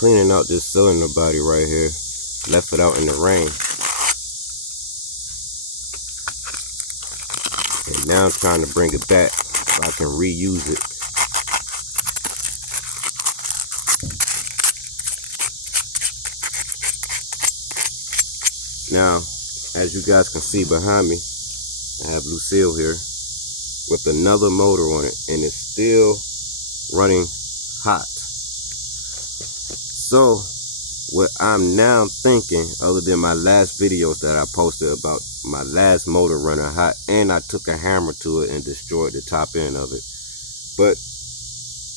cleaning out this cylinder body right here. Left it out in the rain. And now I'm trying to bring it back so I can reuse it. Now, as you guys can see behind me, I have Lucille here with another motor on it, and it's still running hot. So what I'm now thinking, other than my last videos that I posted about my last motor running hot, and I took a hammer to it and destroyed the top end of it, but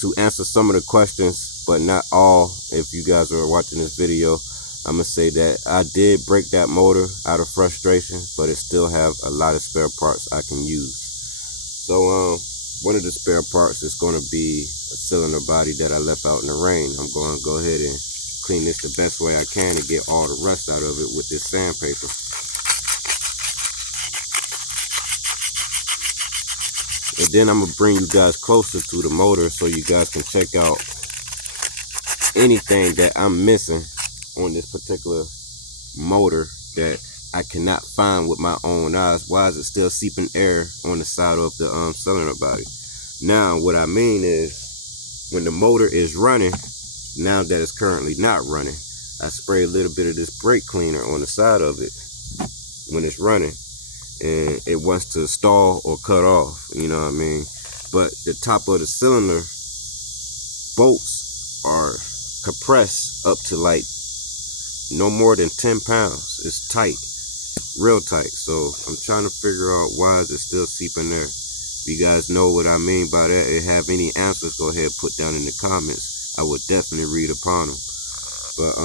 to answer some of the questions, but not all, if you guys are watching this video, I'm gonna say that I did break that motor out of frustration, but it still have a lot of spare parts I can use. So one of the spare parts is going to be a cylinder body that I left out in the rain. I'm going to go ahead and clean this the best way I can to get all the rust out of it with this sandpaper. And then I'm going to bring you guys closer to the motor so you guys can check out anything that I'm missing on this particular motor that I cannot find with my own eyes. Why is it still seeping air on the side of the cylinder body? Now, what I mean is, when the motor is running, now that it's currently not running, I spray a little bit of this brake cleaner on the side of it when it's running, and it wants to stall or cut off, you know what I mean? But the top of the cylinder bolts are compressed up to like no more than 10 pounds. It's tight. Real tight. So I'm trying to figure out why is it still seeping there. If you guys know what I mean by that, and have any answers, go ahead and put down in the comments. I would definitely read upon them. But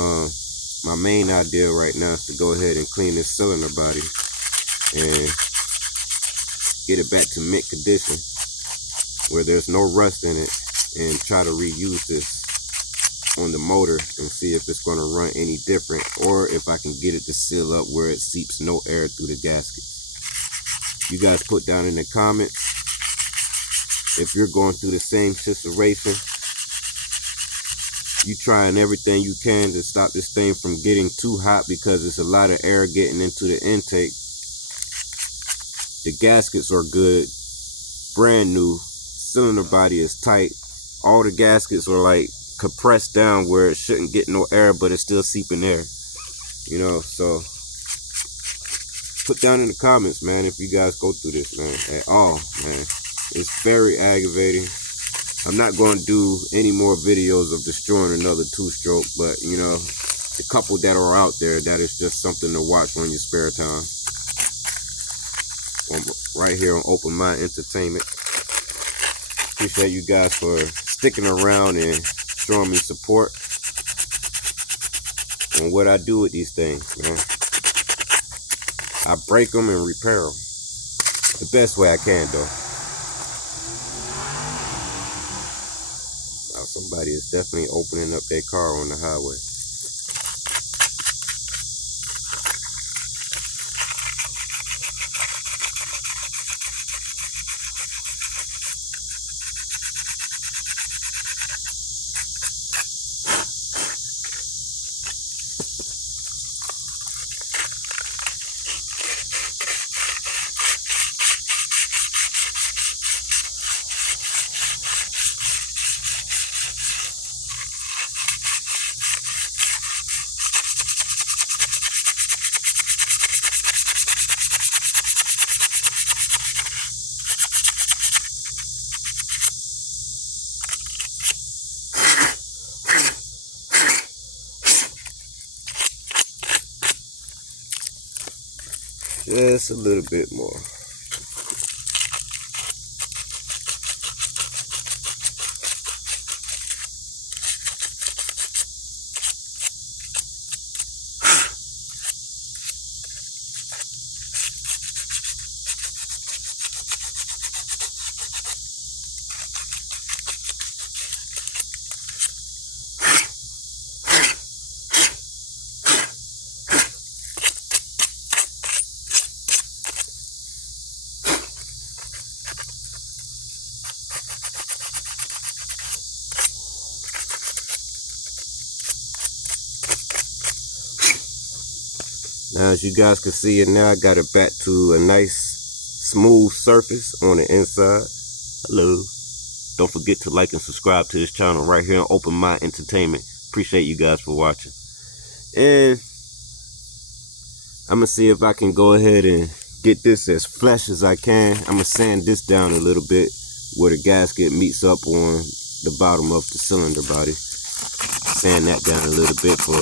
my main idea right now is to go ahead and clean this cylinder body and get it back to mint condition where there's no rust in it, and try to reuse this on the motor and see if it's going to run any different, or if I can get it to seal up where it seeps no air through the gasket. You guys put down in the comments if you're going through the same situation. You trying everything you can to stop this thing from getting too hot because there's a lot of air getting into the intake. The gaskets are good, brand new, cylinder body is tight, all the gaskets are like compressed down where it shouldn't get no air, but it's still seeping air, you know. So put down in the comments, man, if you guys go through this, man, at all, man. It's very aggravating. I'm not going to do any more videos of destroying another two-stroke, but you know, the couple that are out there, that is just something to watch on your spare time. Right here on Open Mind Entertainment. Appreciate you guys for sticking around and showing me support on what I do with these things, man. I break them and repair them the best way I can, though. Now, somebody is definitely opening up their car on the highway. Just a little bit more. Now, as you guys can see it now, I got it back to a nice smooth surface on the inside. Hello. Don't forget to like and subscribe to this channel right here on Open Mind Entertainment. Appreciate you guys for watching. And I'm going to see if I can go ahead and get this as flush as I can. I'm going to sand this down a little bit where the gasket meets up on the bottom of the cylinder body. Sand that down a little bit for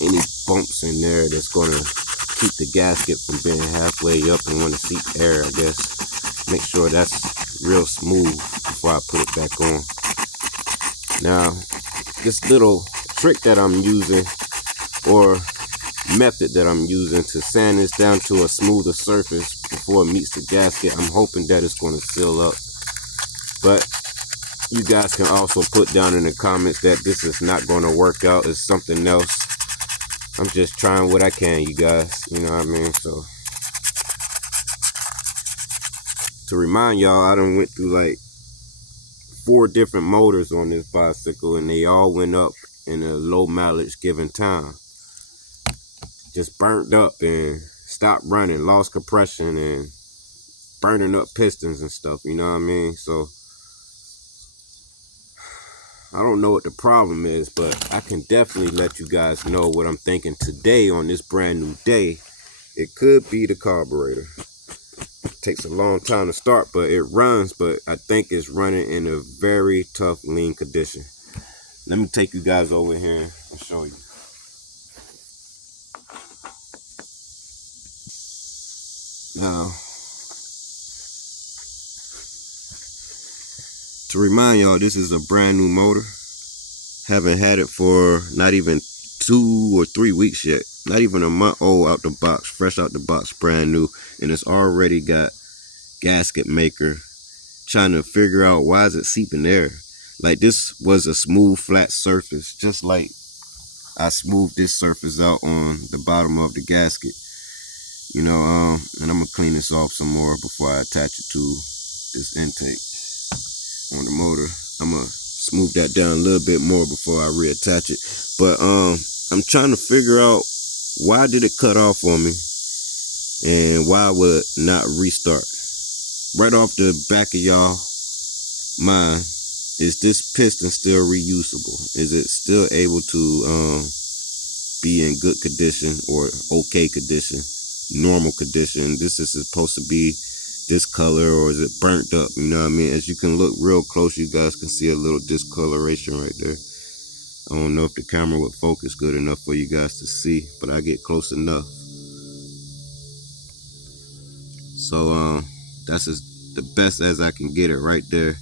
any bumps in there that's going to keep the gasket from being halfway up and want to seep air, I guess. Make sure that's real smooth before I put it back on. Now, this little trick that I'm using, or method that I'm using to sand this down to a smoother surface before it meets the gasket, I'm hoping that it's going to seal up. But you guys can also put down in the comments that this is not going to work out. It's something else. I'm just trying what I can, you guys. You know what I mean? So, to remind y'all, I done went through like 4 different motors on this bicycle, and they all went up in a low mileage given time. Just burnt up and stopped running, lost compression, and burning up pistons and stuff, you know what I mean? So I don't know what the problem is, but I can definitely let you guys know what I'm thinking today on this brand new day. It could be the carburetor. It takes a long time to start, but it runs, but I think it's running in a very tough lean condition. Let me take you guys over here and show you. Now, to remind y'all, this is a brand new motor. Haven't had it for not even 2 or 3 weeks yet. Not even a month old out the box, fresh out the box, brand new. And it's already got gasket maker trying to figure out why is it seeping air. Like, this was a smooth, flat surface, just like I smoothed this surface out on the bottom of the gasket. You know, and I'm gonna clean this off some more before I attach it to this intake on the motor. I'm gonna smooth that down a little bit more before I reattach it. But I'm trying to figure out why did it cut off on me and why would it not restart. Right off the back of y'all mind, is this piston still reusable? Is it still able to be in good condition or okay condition, normal condition? This is supposed to be this color, or is it burnt up? You know what I mean? As you can look real close, you guys can see a little discoloration right there. I don't know if the camera would focus good enough for you guys to see, but I get close enough. So that's the best as I can get it right there.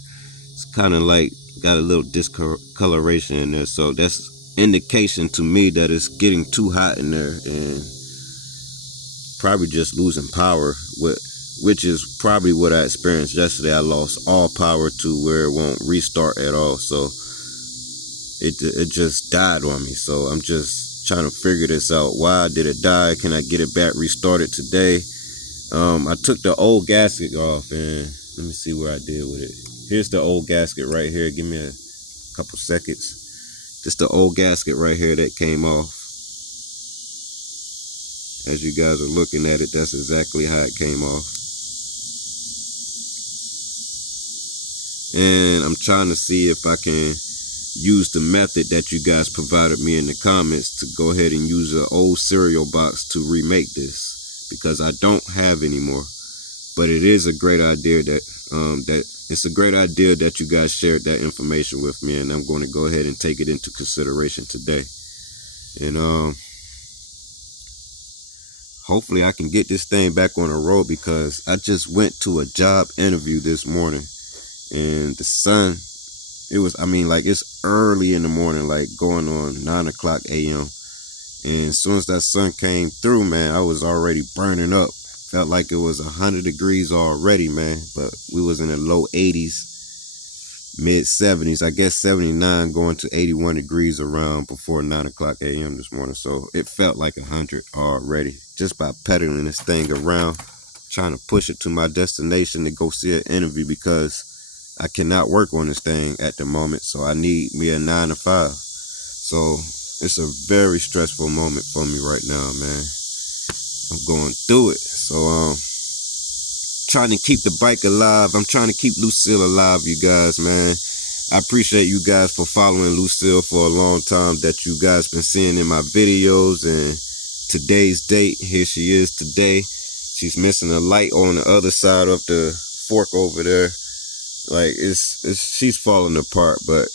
It's kind of like got a little discoloration in there, so that's indication to me that it's getting too hot in there and probably just losing power, which is probably what I experienced yesterday. I lost all power to where it won't restart at all, so it just died on me. So I'm just trying to figure this out. Why did it die? Can I get it back restarted today? I took the old gasket off, and let me see where I did with it. Here's the old gasket right here. Give me a couple seconds. This the old gasket right here that came off. As you guys are looking at it, that's exactly how it came off. And I'm trying to see if I can use the method that you guys provided me in the comments to go ahead and use an old cereal box to remake this, because I don't have any more. But it is a great idea that it's a great idea that you guys shared that information with me, and I'm going to go ahead and take it into consideration today. And hopefully I can get this thing back on the road, because I just went to a job interview this morning, and the sun, it was, I mean, like, it's early in the morning, like going on 9 o'clock a.m. And as soon as that sun came through, man, I was already burning up. Felt like it was 100 degrees already, man. But we was in the low 80s, mid 70s. I guess 79 going to 81 degrees around before 9 o'clock a.m. this morning. So it felt like 100 already. Just by pedaling this thing around, trying to push it to my destination to go see an interview, because I cannot work on this thing at the moment. So I need me a 9 to 5. So It's a very stressful moment for me right now, man. I'm going through it. So trying to keep the bike alive. I'm trying to keep Lucille alive, you guys, man. I appreciate you guys for following Lucille for a long time, that you guys been seeing in my videos. And today's date, here she is today. She's missing a light on the other side of the fork over there. Like she's falling apart, but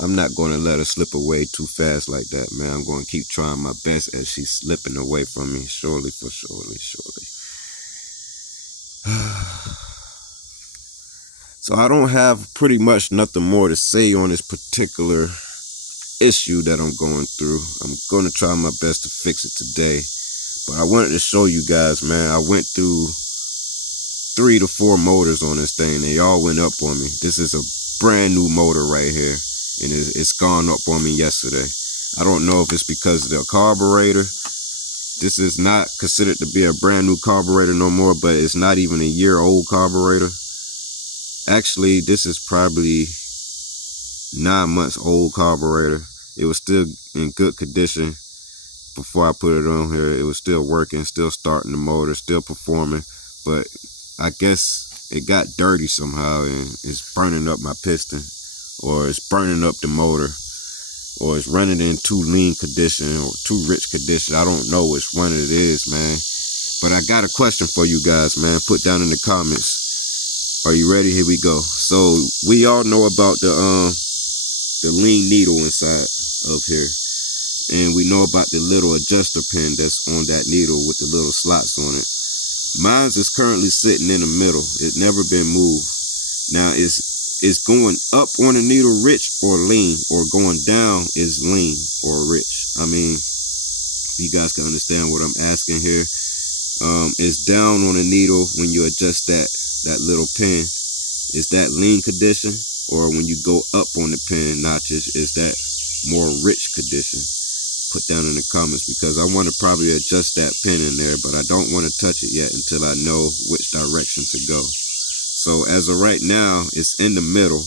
I'm not going to let her slip away too fast like that, man. I'm going to keep trying my best as she's slipping away from me, surely for surely. So I don't have pretty much nothing more to say on this particular issue that I'm going through. I'm going to try my best to fix it today. But I wanted to show you guys, man. I went through 3 to 4 motors on this thing. They all went up on me. This is a brand new motor right here, and it's gone up on me yesterday. I don't know if it's because of the carburetor. This is not considered to be a brand new carburetor no more, but it's not even a year-old carburetor. Actually, this is probably 9 months old carburetor. It was still in good condition before I put it on here. It was still working, still starting the motor, still performing, but I guess it got dirty somehow and it's burning up my piston, or it's burning up the motor, or it's running in too lean condition or too rich condition. I don't know which one it is, man. But I got a question for you guys, man. Put down in the comments. Are you ready? Here we go. So we all know about the lean needle inside of here. And we know about the little adjuster pin that's on that needle with the little slots on it. Mine's is currently sitting in the middle. It's never been moved. Now it's going up on the needle rich or lean, or going down is lean or rich. I mean, you guys can understand what I'm asking here. It's down on the needle when you adjust that little pin. Is that lean condition? Or when you go up on the pin notches, is that more rich condition? Put down in the comments, because I want to probably adjust that pin in there, but I don't want to touch it yet until I know which direction to go. So as of right now, it's in the middle.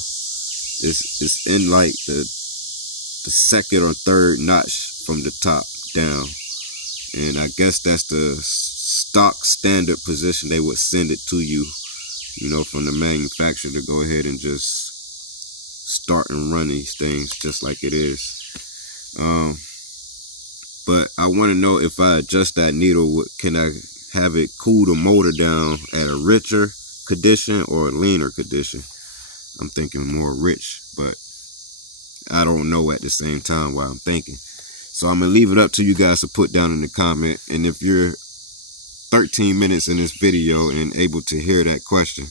It's in like the second or third notch from the top down. And I guess that's the stock standard position they would send it to you, you know, from the manufacturer, to go ahead and just start and run these things just like it is. But I want to know, if I adjust that needle, can I have it cool the motor down at a richer condition or a leaner condition? I'm thinking more rich, but I don't know at the same time what I'm thinking. So I'm going to leave it up to you guys to put down in the comment. And if you're 13 minutes in this video and able to hear that question,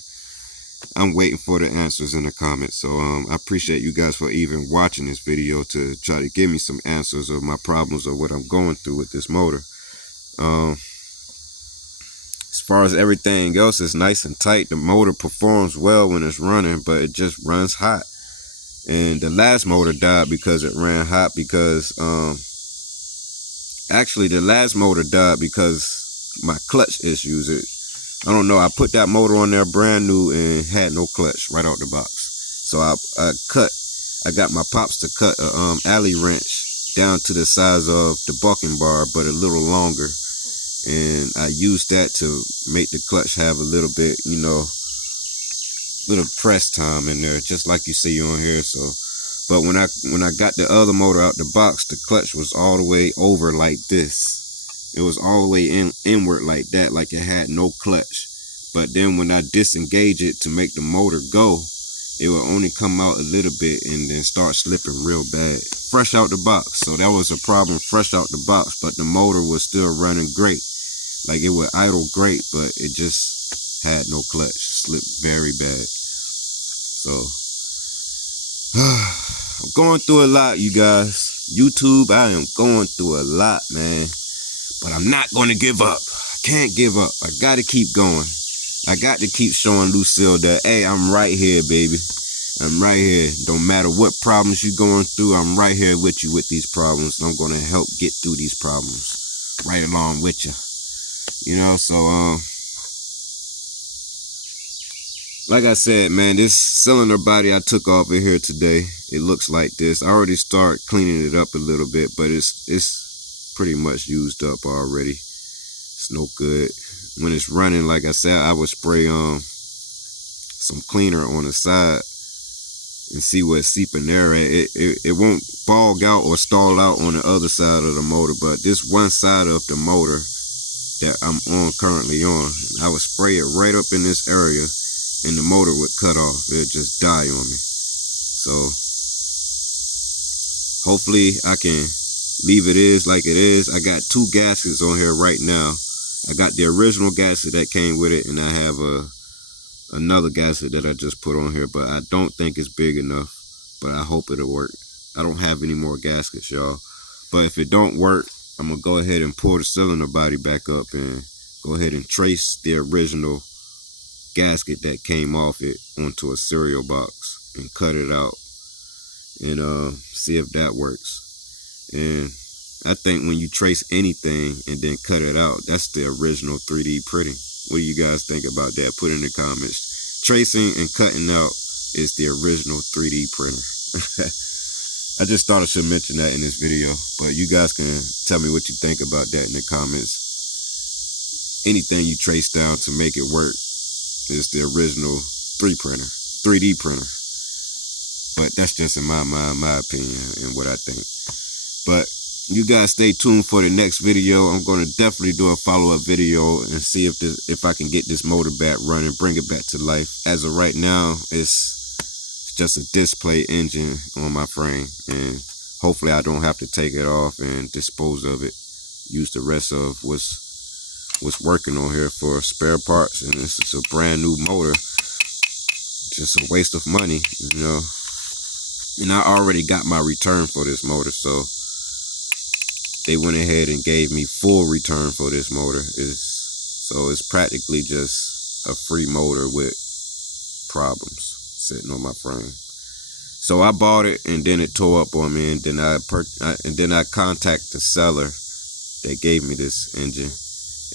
I'm waiting for the answers in the comments. So I appreciate you guys for even watching this video to try to give me some answers of my problems or what I'm going through with this motor. As far as everything else, it's nice and tight. The motor performs well when it's running, but it just runs hot. And the last motor died because it ran hot, because actually the last motor died because my clutch issues. I don't know, I put that motor on there brand new and had no clutch right out the box. So I got my pops to cut a alley wrench down to the size of the bucking bar, but a little longer. And I used that to make the clutch have a little bit, you know, little press time in there, just like you see on here. So, but when I got the other motor out the box, the clutch was all the way over like this. It was all the way inward like that, like it had no clutch. But then when I disengage it to make the motor go, it will only come out a little bit and then start slipping real bad. Fresh out the box. So that was a problem fresh out the box, but the motor was still running great. Like it would idle great, but it just had no clutch. Slipped very bad. So I'm going through a lot, you guys. YouTube, I am going through a lot, man. But I'm not going to give up. I can't give up. I got to keep going. I got to keep showing Lucille that, hey, I'm right here, baby. I'm right here. Don't matter what problems you're going through, I'm right here with you with these problems. And I'm going to help get through these problems right along with you. You know, so Like I said, man, this cylinder body I took off of here today, it looks like this. I already started cleaning it up a little bit, but it's pretty much used up already. It's no good. When it's running, like I said, I would spray some cleaner on the side and see what's seeping there at. It won't bog out or stall out on the other side of the motor, but this one side of the motor that I'm currently on, I would spray it right up in this area and the motor would cut off. It'd just die on me. So hopefully I can leave it is like it is. I got 2 gaskets on here right now. I got the original gasket that came with it, and I have another gasket that I just put on here, but I don't think it's big enough, but I hope it'll work. I don't have any more gaskets, y'all. But if it don't work, I'm gonna go ahead and pull the cylinder body back up and go ahead and trace the original gasket that came off it onto a cereal box and cut it out and see if that works. And I think when you trace anything and then cut it out, that's the original 3D printing. What do you guys think about that? Put in the comments. Tracing and cutting out is the original 3D printer. I just thought I should mention that in this video, but you guys can tell me what you think about that in the comments. Anything you trace down to make it work is the original 3D printer. But that's just in my mind, my opinion, and what I think. But you guys stay tuned for the next video. I'm going to definitely do a follow-up video and see if I can get this motor back running, bring it back to life. As of right now, it's just a display engine on my frame, and hopefully I don't have to take it off and dispose of it. Use the rest of what's working on here for spare parts, and this is a brand new motor. Just a waste of money, you know. And I already got my return for this motor, so they went ahead and gave me full return for this motor. So it's practically just a free motor with problems sitting on my frame. So I bought it and then it tore up on me, and then I contacted the seller that gave me this engine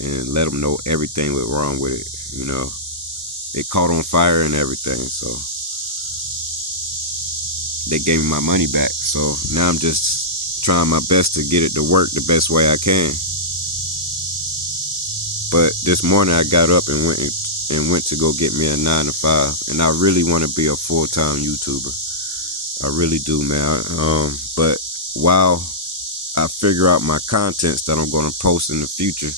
and let them know everything went wrong with it. You know, it caught on fire and everything. So they gave me my money back. So now I'm just trying my best to get it to work the best way I can. But this morning I got up and went to go get me a 9 to 5, and I really want to be a full-time YouTuber. I really do, man. But while I figure out my contents that I'm going to post in the future,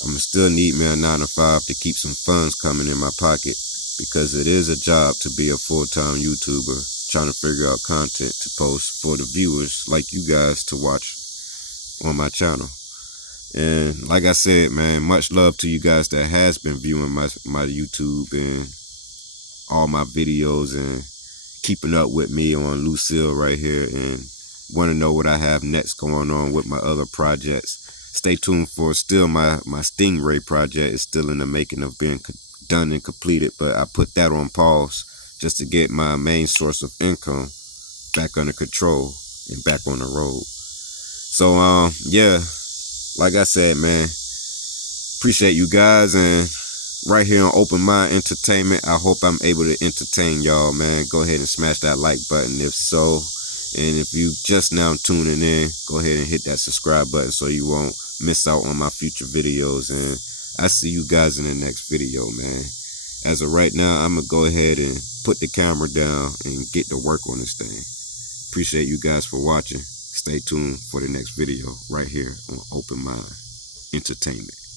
I'm gonna still need me a 9 to 5 to keep some funds coming in my pocket, because it is a job to be a full-time YouTuber, trying to figure out content to post for the viewers like you guys to watch on my channel. And like I said, man, much love to you guys that has been viewing my YouTube and all my videos and keeping up with me on Lucille right here, and want to know what I have next going on with my other projects. Stay tuned for still my Stingray project is still in the making of being done and completed, but I put that on pause just to get my main source of income back under control and back on the road. So yeah, like I said, man, appreciate you guys, and right here on Open Mind Entertainment, I hope I'm able to entertain y'all, man. Go ahead and smash that like button if so. And if you just now tuning in, go ahead and hit that subscribe button so you won't miss out on my future videos. And I see you guys in the next video, man. As of right now, I'm going to go ahead and put the camera down and get to work on this thing. Appreciate you guys for watching. Stay tuned for the next video right here on Open Mind Entertainment.